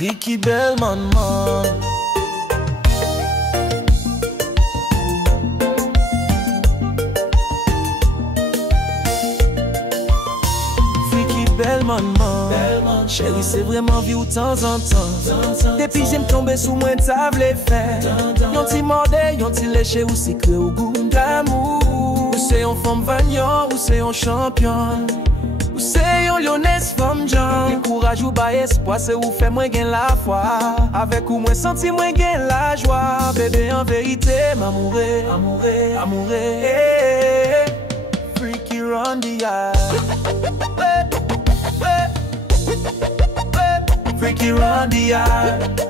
Freaky belle maman. Belle maman, chérie, c'est vraiment vie ou de temps en temps. Depuis j'aime tomber sous moi, t'as v'lait faire. Yon ti morde, yon ti léché ou si creux au goût d'amour. Ou c'est yon femme vagnant, ou c'est yon champion. Ou c'est yon lyonnaise femme Jean. Courage ou ba espoir, c'est ou fait moi gain la foi. Avec ou moi senti moi gain la joie. Bébé en vérité, m'amouré, amouré, amouré. Freaky run the yard. Freaky run the yard.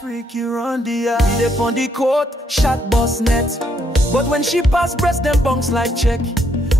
Freaky run the yard. We dey on the court, shot boss net. But when she pass, breast them bunks like check.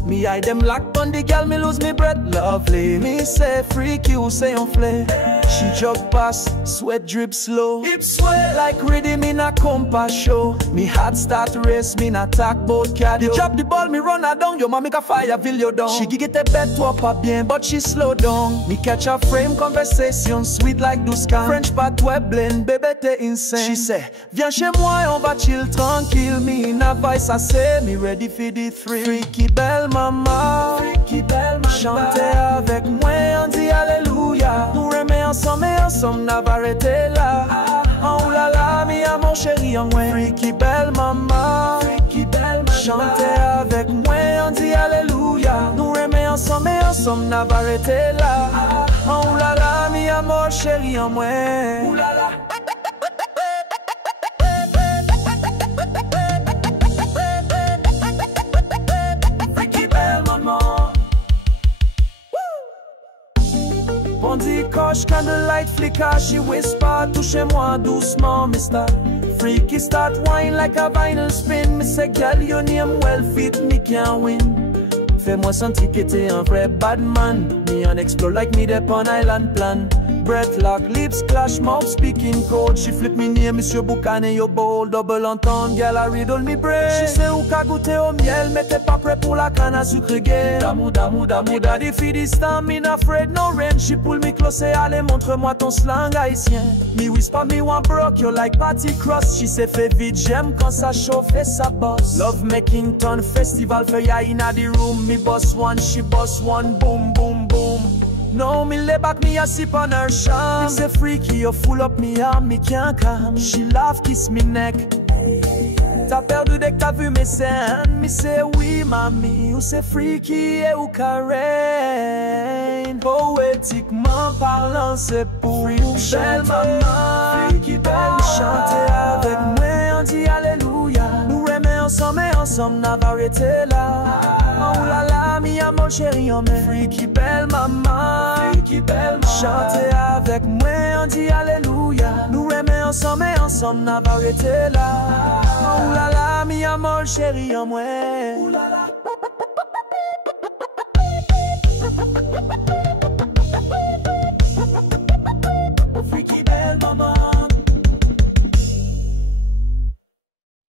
Me eye them lock on the girl, me lose me breath. Lovely, me say freaky, who say on flay. She jog past, sweat drip slow. Hip sweat like rhythm in a compass show. Me heart start race, me not talk bout cardio. Drop the ball, me run her down. Yo mama make a fire, feel you down. She get a bed to up bien, but she slow down. Me catch a frame conversation, sweet like Duscan. French patois blend, bébé t'es insane. She say, viens chez moi, on va chill tranquille. Me in a vice, I say, me ready for the thrill. Freaky belle maman, freaky belle maman. Chantez avec moi, on dit alléluia. Nous remet ensemble et ensemble, n'a pas arrêté là. Oh la la, mi a mon chéri en moi. Freaky belle maman, freaky belle maman. Chantez avec moi, on dit alléluia. Nous remet ensemble et ensemble, n'a pas arrêté là. Oh la la, mi a mon chéri en moi. Oh la la. On dit coche, candlelight flicker, she whisper, touchez-moi doucement, mister. Freaky start wine like a vinyl spin. Me say, girl, your name well fit, me can't win. Fais-moi sentir que t'es un vrai bad man. Me on explore like me dep on island plan. Breath lock, lips clash, mouth speaking code. She flip me near Monsieur Boucané, yo bold. Double entendre, girl, I riddle me brain. She say ou ka goûter au miel, mais t'es pas prêt pour la canne à sucre gay. D'amour, d'amour, d'amour, daddy feed this time, me not afraid no rain. She pull me close et allez, montre-moi ton slang haïtien. Me whisper, me want broke, you like party cross. She say fais vite, j'aime quand ça chauffe et ça bosse. Love making ton festival, fait ya inna the room. Me boss one, she boss one, boom, boom, boom. No, me lay back, me a sip on her charm. Me say freaky, you full up me arm, me can't calm. She laugh, kiss me neck. T'as perdu dès que t'as vu mes scènes. Me say oui, mami, ou c'est freaky et ou carène. Poétiquement parlant, c'est pour belle maman. Freaky belle, chanter avec moi, on dit alléluia. Nous remet ensemble et ensemble, n'a pas arrêté là. Oh la la, mi a mon chéri en main. Freaky belle maman, freaky belle maman. Chantez avec moi, on dit alléluia. Nous remet ensemble et ensemble, n'a pas arrêté là. Oh la la, mi a mon chéri en moi. Oh la la.